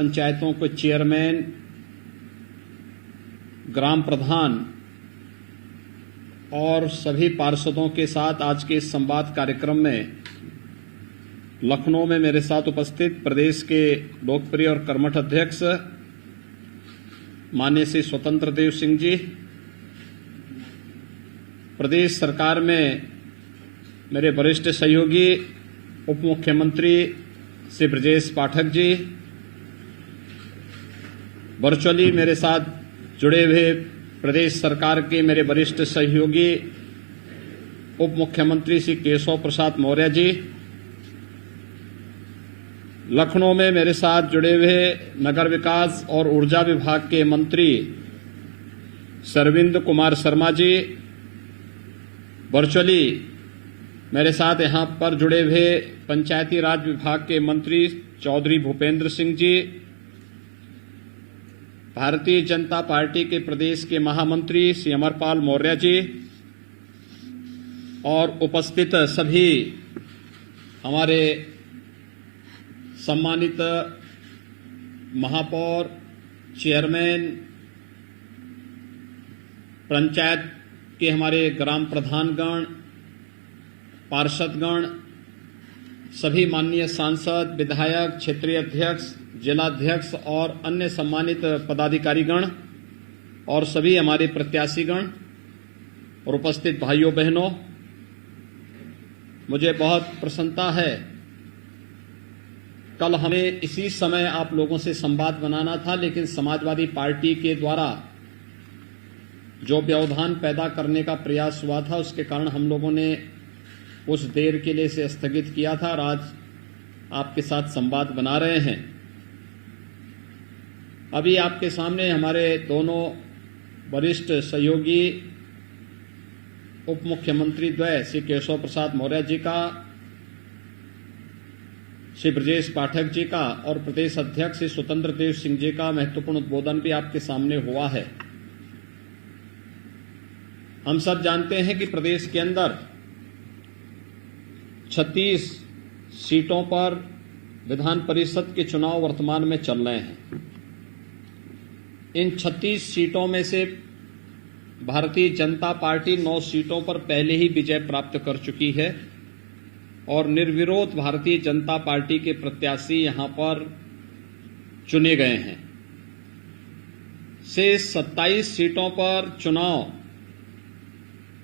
पंचायतों के चेयरमैन, ग्राम प्रधान और सभी पार्षदों के साथ आज के इस संवाद कार्यक्रम में लखनऊ में मेरे साथ उपस्थित प्रदेश के लोकप्रिय और कर्मठ अध्यक्ष माननीय श्री स्वतंत्र देव सिंह जी, प्रदेश सरकार में मेरे वरिष्ठ सहयोगी उप मुख्यमंत्री श्री ब्रजेश पाठक जी, वर्चुअली मेरे साथ जुड़े हुए प्रदेश सरकार के मेरे वरिष्ठ सहयोगी उप मुख्यमंत्री श्री केशव प्रसाद मौर्य जी, लखनऊ में मेरे साथ जुड़े हुए नगर विकास और ऊर्जा विभाग के मंत्री सरविंद कुमार शर्मा जी, वर्चुअली मेरे साथ यहां पर जुड़े हुए पंचायती राज विभाग के मंत्री चौधरी भूपेंद्र सिंह जी, भारतीय जनता पार्टी के प्रदेश के महामंत्री श्री अमरपाल मौर्य जी और उपस्थित सभी हमारे सम्मानित महापौर, चेयरमैन, पंचायत के हमारे ग्राम प्रधानगण, पार्षदगण, सभी माननीय सांसद, विधायक, क्षेत्रीय अध्यक्ष, जिलाध्यक्ष और अन्य सम्मानित पदाधिकारीगण और सभी हमारे प्रत्याशीगण और उपस्थित भाइयों बहनों, मुझे बहुत प्रसन्नता है। कल हमें इसी समय आप लोगों से संवाद बनाना था, लेकिन समाजवादी पार्टी के द्वारा जो व्यवधान पैदा करने का प्रयास हुआ था, उसके कारण हम लोगों ने कुछ देर के लिए इसे स्थगित किया था और आज आपके साथ संवाद बना रहे हैं। अभी आपके सामने हमारे दोनों वरिष्ठ सहयोगी उप मुख्यमंत्री द्वय श्री केशव प्रसाद मौर्य जी का, श्री ब्रजेश पाठक जी का और प्रदेश अध्यक्ष श्री स्वतंत्र देव सिंह जी का महत्वपूर्ण उद्बोधन भी आपके सामने हुआ है। हम सब जानते हैं कि प्रदेश के अंदर 36 सीटों पर विधान परिषद के चुनाव वर्तमान में चल रहे हैं। इन 36 सीटों में से भारतीय जनता पार्टी 9 सीटों पर पहले ही विजय प्राप्त कर चुकी है और निर्विरोध भारतीय जनता पार्टी के प्रत्याशी यहां पर चुने गए हैं। शेष 27 सीटों पर चुनाव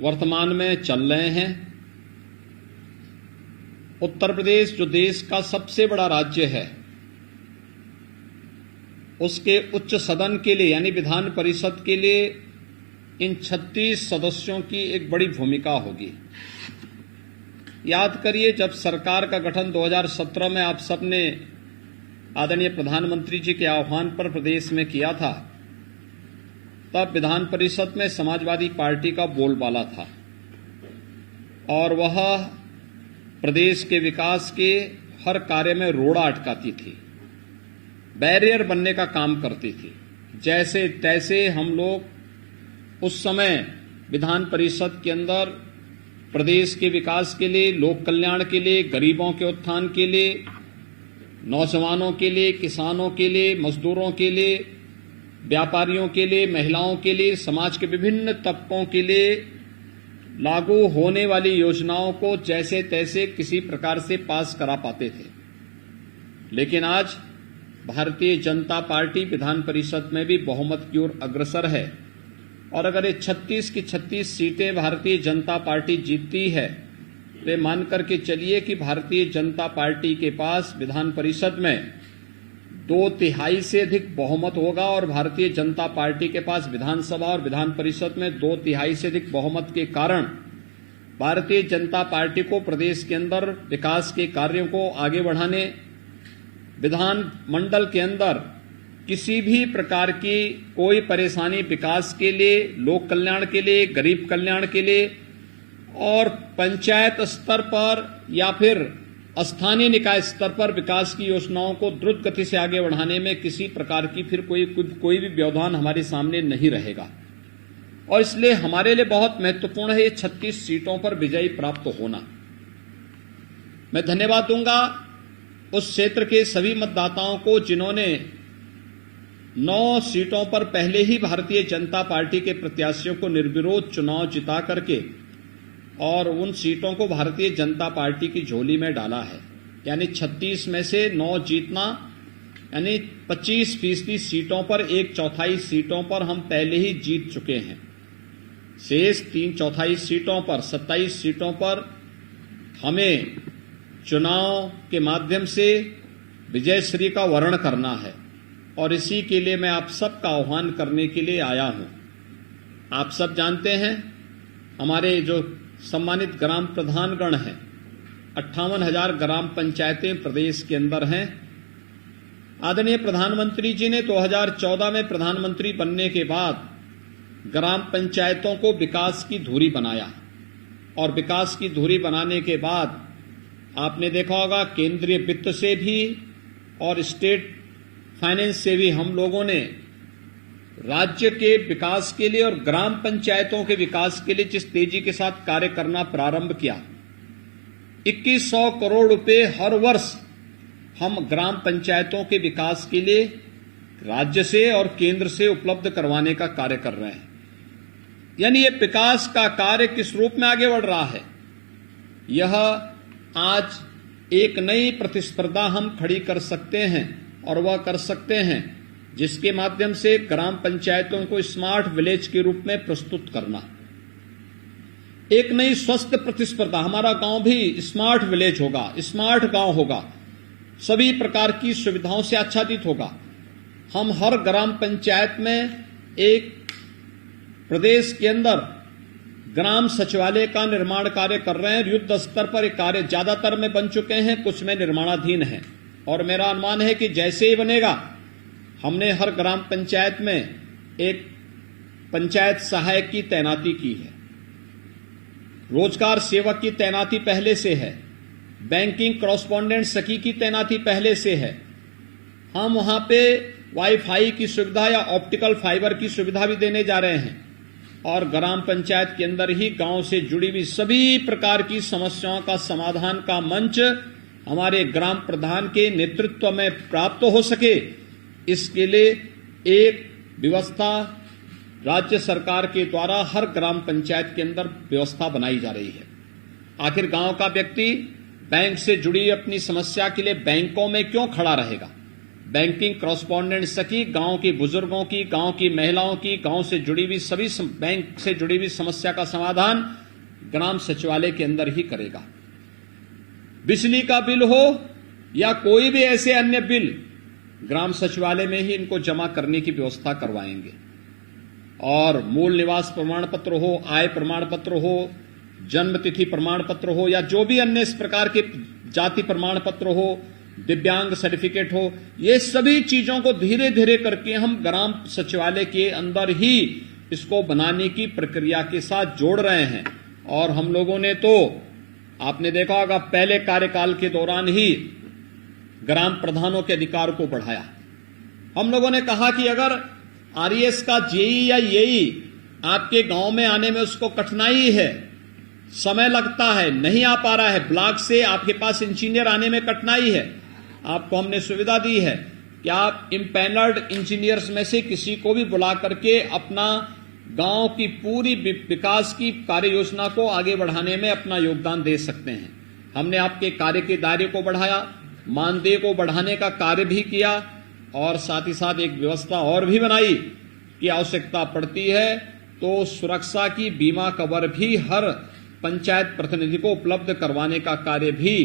वर्तमान में चल रहे हैं। उत्तर प्रदेश जो देश का सबसे बड़ा राज्य है, उसके उच्च सदन के लिए यानी विधान परिषद के लिए इन 36 सदस्यों की एक बड़ी भूमिका होगी। याद करिए, जब सरकार का गठन 2017 में आप सबने आदरणीय प्रधानमंत्री जी के आह्वान पर प्रदेश में किया था, तब विधान परिषद में समाजवादी पार्टी का बोलबाला था और वह प्रदेश के विकास के हर कार्य में रोड़ा अटकाती थी, बैरियर बनने का काम करती थी। जैसे तैसे हम लोग उस समय विधान परिषद के अंदर प्रदेश के विकास के लिए, लोक कल्याण के लिए, गरीबों के उत्थान के लिए, नौजवानों के लिए, किसानों के लिए, मजदूरों के लिए, व्यापारियों के लिए, महिलाओं के लिए, समाज के विभिन्न तबकों के लिए लागू होने वाली योजनाओं को जैसे तैसे किसी प्रकार से पास करा पाते थे। लेकिन आज भारतीय जनता पार्टी विधान परिषद में भी बहुमत की ओर अग्रसर है और अगर ये 36 की 36 सीटें भारतीय जनता पार्टी जीतती है तो मान करके चलिए कि भारतीय जनता पार्टी के पास विधान परिषद में 2/3 से अधिक बहुमत होगा और भारतीय जनता पार्टी के पास विधानसभा और विधान परिषद में 2/3 से अधिक बहुमत के कारण भारतीय जनता पार्टी को प्रदेश के अंदर विकास के कार्यों को आगे बढ़ाने, विधान मंडल के अंदर किसी भी प्रकार की कोई परेशानी विकास के लिए, लोक कल्याण के लिए, गरीब कल्याण के लिए और पंचायत स्तर पर या फिर स्थानीय निकाय स्तर पर विकास की योजनाओं को द्रुत गति से आगे बढ़ाने में किसी प्रकार की फिर कोई भी व्यवधान हमारे सामने नहीं रहेगा। और इसलिए हमारे लिए बहुत महत्वपूर्ण है ये 36 सीटों पर विजयी प्राप्त होना। मैं धन्यवाद दूंगा उस क्षेत्र के सभी मतदाताओं को जिन्होंने 9 सीटों पर पहले ही भारतीय जनता पार्टी के प्रत्याशियों को निर्विरोध चुनाव जिता करके और उन सीटों को भारतीय जनता पार्टी की झोली में डाला है। यानी 36 में से 9 जीतना, यानी 25% सीटों पर, 1/4 सीटों पर हम पहले ही जीत चुके हैं। शेष 3/4 सीटों पर, 27 सीटों पर हमें चुनाव के माध्यम से विजयश्री का वर्ण करना है और इसी के लिए मैं आप सबका आह्वान करने के लिए आया हूं। आप सब जानते हैं हमारे जो सम्मानित ग्राम प्रधानगण हैं, 58,000 ग्राम पंचायतें प्रदेश के अंदर हैं। आदरणीय प्रधानमंत्री जी ने 2014 में प्रधानमंत्री बनने के बाद ग्राम पंचायतों को विकास की धुरी बनाया और विकास की धुरी बनाने के बाद आपने देखा होगा केंद्रीय वित्त से भी और स्टेट फाइनेंस से भी हम लोगों ने राज्य के विकास के लिए और ग्राम पंचायतों के विकास के लिए जिस तेजी के साथ कार्य करना प्रारंभ किया, 2100 करोड़ रुपए हर वर्ष हम ग्राम पंचायतों के विकास के लिए राज्य से और केंद्र से उपलब्ध करवाने का कार्य कर रहे हैं। यानी ये विकास का कार्य किस रूप में आगे बढ़ रहा है, यह आज एक नई प्रतिस्पर्धा हम खड़ी कर सकते हैं और वह कर सकते हैं जिसके माध्यम से ग्राम पंचायतों को स्मार्ट विलेज के रूप में प्रस्तुत करना। एक नई स्वस्थ प्रतिस्पर्धा, हमारा गांव भी स्मार्ट विलेज होगा, स्मार्ट गांव होगा, सभी प्रकार की सुविधाओं से आच्छादित होगा। हम हर ग्राम पंचायत में एक प्रदेश के अंदर ग्राम सचिवालय का निर्माण कार्य कर रहे हैं। युद्ध स्तर पर एक कार्य ज्यादातर में बन चुके हैं, कुछ में निर्माणाधीन है और मेरा अनुमान है कि जैसे ही बनेगा, हमने हर ग्राम पंचायत में एक पंचायत सहायक की तैनाती की है, रोजगार सेवक की तैनाती पहले से है, बैंकिंग कॉरेस्पॉन्डेंट सखी की तैनाती पहले से है। हम वहां पे वाईफाई की सुविधा या ऑप्टिकल फाइबर की सुविधा भी देने जा रहे हैं और ग्राम पंचायत के अंदर ही गांव से जुड़ी हुई सभी प्रकार की समस्याओं का समाधान का मंच हमारे ग्राम प्रधान के नेतृत्व में प्राप्त हो सके, इसके लिए एक व्यवस्था राज्य सरकार के द्वारा हर ग्राम पंचायत के अंदर व्यवस्था बनाई जा रही है। आखिर गांव का व्यक्ति बैंक से जुड़ी अपनी समस्या के लिए बैंकों में क्यों खड़ा रहेगा? बैंकिंग कॉरेस्पॉन्डेंट सखी गांव के बुजुर्गों की, गांव की महिलाओं की, गांव से जुड़ी हुई सभी बैंक से जुड़ी हुई समस्या का समाधान ग्राम सचिवालय के अंदर ही करेगा। बिजली का बिल हो या कोई भी ऐसे अन्य बिल, ग्राम सचिवालय में ही इनको जमा करने की व्यवस्था करवाएंगे और मूल निवास प्रमाण पत्र हो, आय प्रमाण पत्र हो, जन्म तिथि प्रमाण पत्र हो या जो भी अन्य इस प्रकार के जाति प्रमाण पत्र हो, दिव्यांग सर्टिफिकेट हो, ये सभी चीजों को धीरे धीरे करके हम ग्राम सचिवालय के अंदर ही इसको बनाने की प्रक्रिया के साथ जोड़ रहे हैं। और हम लोगों ने तो आपने देखा होगा पहले कार्यकाल के दौरान ही ग्राम प्रधानों के अधिकार को बढ़ाया। हम लोगों ने कहा कि अगर आरईएस का जेई या येई आपके गांव में आने में उसको कठिनाई है, समय लगता है, नहीं आ पा रहा है, ब्लॉक से आपके पास इंजीनियर आने में कठिनाई है, आपको हमने सुविधा दी है कि आप इम्पैनल्ड इंजीनियर्स में से किसी को भी बुला करके अपना गांव की पूरी विकास की कार्य योजना को आगे बढ़ाने में अपना योगदान दे सकते हैं। हमने आपके कार्य के दायरे को बढ़ाया, मानदेय को बढ़ाने का कार्य भी किया और साथ ही साथ एक व्यवस्था और भी बनाई कि आवश्यकता पड़ती है तो सुरक्षा की बीमा कवर भी हर पंचायत प्रतिनिधि को उपलब्ध करवाने का कार्य भी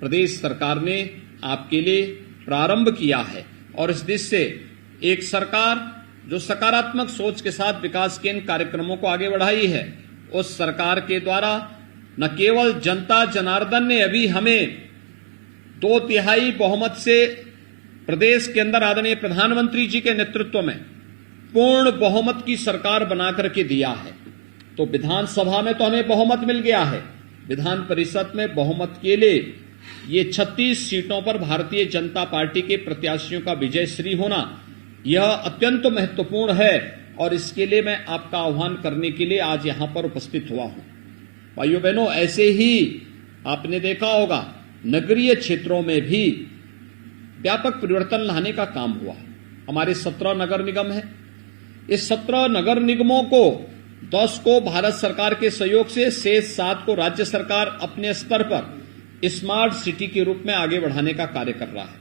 प्रदेश सरकार ने आपके लिए प्रारंभ किया है। और इस दिशा से एक सरकार जो सकारात्मक सोच के साथ विकास के इन कार्यक्रमों को आगे बढ़ाई है, उस सरकार के द्वारा न केवल जनता जनार्दन ने अभी हमें 2/3 बहुमत से प्रदेश के अंदर आदरणीय प्रधानमंत्री जी के नेतृत्व में पूर्ण बहुमत की सरकार बनाकर के दिया है, तो विधानसभा में तो हमें बहुमत मिल गया है, विधान परिषद में बहुमत के लिए ये 36 सीटों पर भारतीय जनता पार्टी के प्रत्याशियों का विजय श्री होना यह अत्यंत महत्वपूर्ण है और इसके लिए मैं आपका आह्वान करने के लिए आज यहां पर उपस्थित हुआ हूं। भाइयों बहनों, ऐसे ही आपने देखा होगा नगरीय क्षेत्रों में भी व्यापक परिवर्तन लाने का काम हुआ। हमारे 17 नगर निगम हैं। इस 17 नगर निगमों को 10 को भारत सरकार के सहयोग से, शेष 7 को राज्य सरकार अपने स्तर पर स्मार्ट सिटी के रूप में आगे बढ़ाने का कार्य कर रहा है।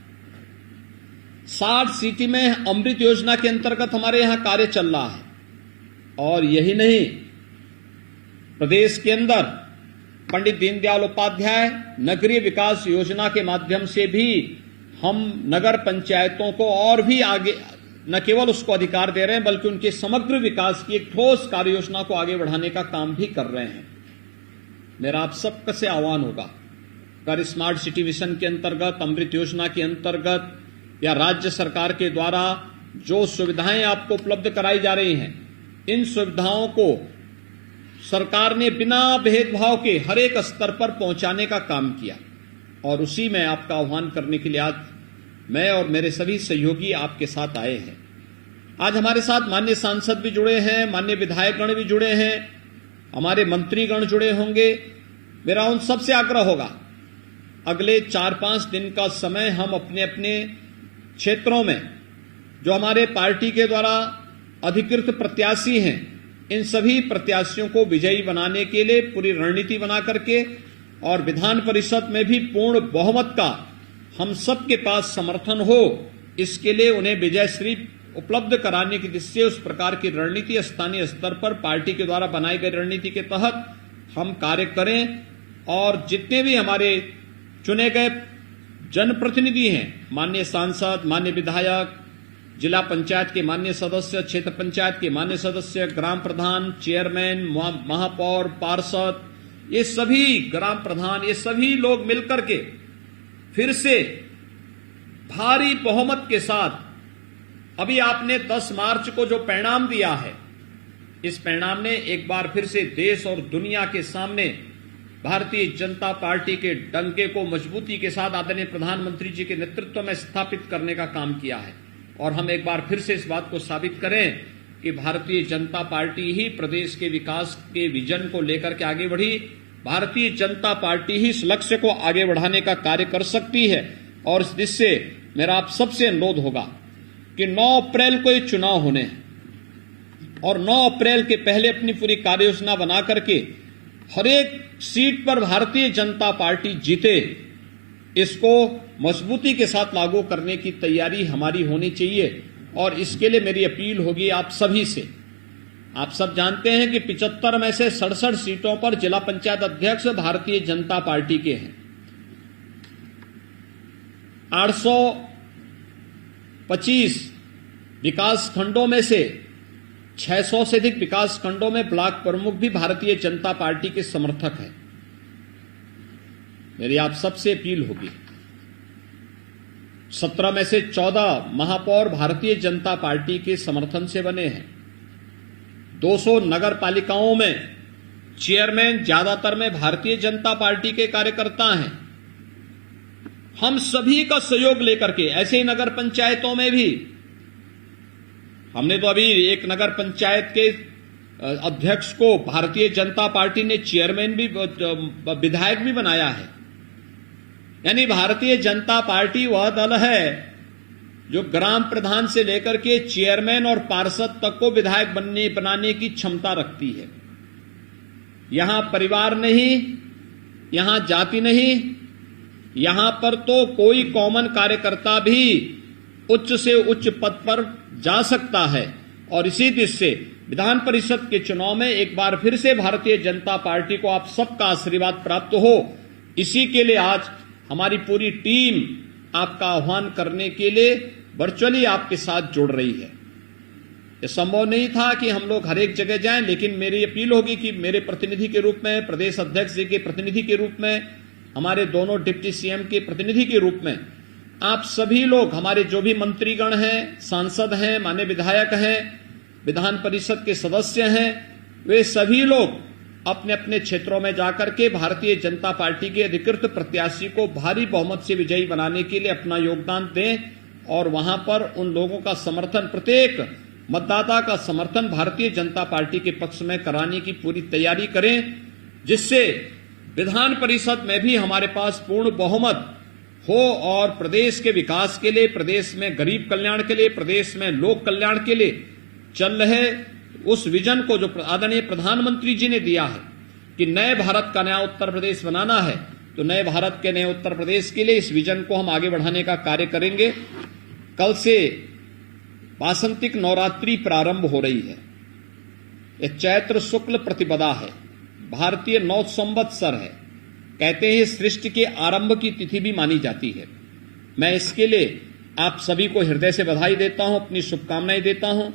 स्मार्ट सिटी में अमृत योजना के अंतर्गत हमारे यहां कार्य चल रहा है। और यही नहीं, प्रदेश के अंदर पंडित दीनदयाल उपाध्याय नगरीय विकास योजना के माध्यम से भी हम नगर पंचायतों को और भी आगे न केवल उसको अधिकार दे रहे हैं, बल्कि उनके समग्र विकास की एक ठोस कार्य योजना को आगे बढ़ाने का काम भी कर रहे हैं। मेरा आप सबसे आह्वान होगा, अगर स्मार्ट सिटी मिशन के अंतर्गत, अमृत योजना के अंतर्गत या राज्य सरकार के द्वारा जो सुविधाएं आपको उपलब्ध कराई जा रही हैं, इन सुविधाओं को सरकार ने बिना भेदभाव के हर एक स्तर पर पहुंचाने का काम किया। और उसी में आपका आह्वान करने के लिए आज मैं और मेरे सभी सहयोगी आपके साथ आए हैं। आज हमारे साथ माननीय सांसद भी जुड़े हैं, माननीय विधायकगण भी जुड़े हैं, हमारे मंत्रीगण जुड़े होंगे। मेरा उन सबसे आग्रह होगा, अगले 4-5 दिन का समय हम अपने अपने क्षेत्रों में जो हमारे पार्टी के द्वारा अधिकृत प्रत्याशी हैं, इन सभी प्रत्याशियों को विजयी बनाने के लिए पूरी रणनीति बना करके और विधान परिषद में भी पूर्ण बहुमत का हम सबके पास समर्थन हो, इसके लिए उन्हें विजयश्री उपलब्ध कराने की दिशा से उस प्रकार की रणनीति स्थानीय स्तर पर पार्टी के द्वारा बनाई गई रणनीति के तहत हम कार्य करें। और जितने भी हमारे चुने गए जनप्रतिनिधि हैं, माननीय सांसद, माननीय विधायक, जिला पंचायत के माननीय सदस्य, क्षेत्र पंचायत के माननीय सदस्य, ग्राम प्रधान, चेयरमैन, महापौर, पार्षद, ये सभी ग्राम प्रधान, ये सभी लोग मिलकर के फिर से भारी बहुमत के साथ अभी आपने 10 मार्च को जो परिणाम दिया है, इस परिणाम ने एक बार फिर से देश और दुनिया के सामने भारतीय जनता पार्टी के डंके को मजबूती के साथ आदरणीय प्रधानमंत्री जी के नेतृत्व में स्थापित करने का काम किया है। और हम एक बार फिर से इस बात को साबित करें कि भारतीय जनता पार्टी ही प्रदेश के विकास के विजन को लेकर के आगे बढ़ी, भारतीय जनता पार्टी ही इस लक्ष्य को आगे बढ़ाने का कार्य कर सकती है। और इस दिशा से मेरा आप सबसे अनुरोध होगा कि 9 अप्रैल को ये चुनाव होने हैं और 9 अप्रैल के पहले अपनी पूरी कार्य योजना बना करके हर एक सीट पर भारतीय जनता पार्टी जीते, इसको मजबूती के साथ लागू करने की तैयारी हमारी होनी चाहिए। और इसके लिए मेरी अपील होगी आप सभी से। आप सब जानते हैं कि 75 में से 67 सीटों पर जिला पंचायत अध्यक्ष भारतीय जनता पार्टी के हैं। 825 विकास खंडों में से 600 से अधिक विकास खंडों में ब्लॉक प्रमुख भी भारतीय जनता पार्टी के समर्थक हैं। मेरी आप सबसे अपील होगी, 17 में से 14 महापौर भारतीय जनता पार्टी के समर्थन से बने हैं। 200 नगर पालिकाओं में चेयरमैन ज्यादातर में भारतीय जनता पार्टी के कार्यकर्ता हैं। हम सभी का सहयोग लेकर के ऐसे ही नगर पंचायतों में भी, हमने तो अभी एक नगर पंचायत के अध्यक्ष को भारतीय जनता पार्टी ने चेयरमैन भी, विधायक भी बनाया है। यानी भारतीय जनता पार्टी वह दल है जो ग्राम प्रधान से लेकर के चेयरमैन और पार्षद तक को विधायक बनाने की क्षमता रखती है। यहां परिवार नहीं, यहां जाति नहीं, यहां पर तो कोई कॉमन कार्यकर्ता भी उच्च से उच्च पद पर जा सकता है। और इसी दिशा से विधान परिषद के चुनाव में एक बार फिर से भारतीय जनता पार्टी को आप सबका आशीर्वाद प्राप्त हो, इसी के लिए आज हमारी पूरी टीम आपका आह्वान करने के लिए वर्चुअली आपके साथ जुड़ रही है। यह संभव नहीं था कि हम लोग हर एक जगह जाएं, लेकिन मेरी अपील होगी कि मेरे प्रतिनिधि के रूप में, प्रदेश अध्यक्ष जी के प्रतिनिधि के रूप में, हमारे दोनों डिप्टी सीएम के प्रतिनिधि के रूप में आप सभी लोग, हमारे जो भी मंत्रीगण हैं, सांसद हैं, माननीय विधायक हैं, विधान परिषद के सदस्य हैं, वे सभी लोग अपने अपने क्षेत्रों में जाकर के भारतीय जनता पार्टी के अधिकृत प्रत्याशी को भारी बहुमत से विजयी बनाने के लिए अपना योगदान दें। और वहां पर उन लोगों का समर्थन, प्रत्येक मतदाता का समर्थन भारतीय जनता पार्टी के पक्ष में कराने की पूरी तैयारी करें, जिससे विधान परिषद में भी हमारे पास पूर्ण बहुमत हो और प्रदेश के विकास के लिए, प्रदेश में गरीब कल्याण के लिए, प्रदेश में लोक कल्याण के लिए चल रहे उस विजन को जो आदरणीय प्रधानमंत्री जी ने दिया है कि नए भारत का नया उत्तर प्रदेश बनाना है, तो नए भारत के नए उत्तर प्रदेश के लिए इस विजन को हम आगे बढ़ाने का कार्य करेंगे। कल से वासंतिक नवरात्रि प्रारंभ हो रही है। यह चैत्र शुक्ल प्रतिपदा है, भारतीय नौ संवत्सर है। कहते हैं सृष्टि के आरंभ की तिथि भी मानी जाती है। मैं इसके लिए आप सभी को हृदय से बधाई देता हूं, अपनी शुभकामनाएं देता हूं।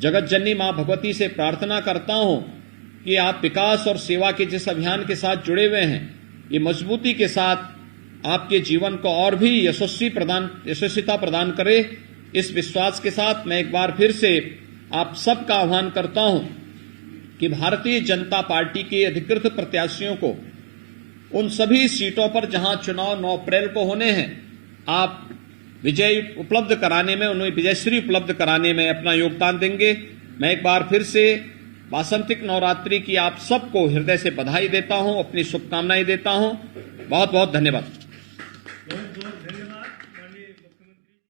जगत जननी मां भगवती से प्रार्थना करता हूं कि आप विकास और सेवा के जिस अभियान के साथ जुड़े हुए हैं, ये मजबूती के साथ आपके जीवन को और भी यशस्विता प्रदान करे। इस विश्वास के साथ मैं एक बार फिर से आप सबका आह्वान करता हूं कि भारतीय जनता पार्टी के अधिकृत प्रत्याशियों को उन सभी सीटों पर जहां चुनाव 9 अप्रैल को होने हैं, आप विजय उपलब्ध कराने में, उन्हें विजयश्री उपलब्ध कराने में अपना योगदान देंगे। मैं एक बार फिर से वासंतिक नवरात्रि की आप सबको हृदय से बधाई देता हूं, अपनी शुभकामनाएं देता हूं। बहुत बहुत धन्यवाद।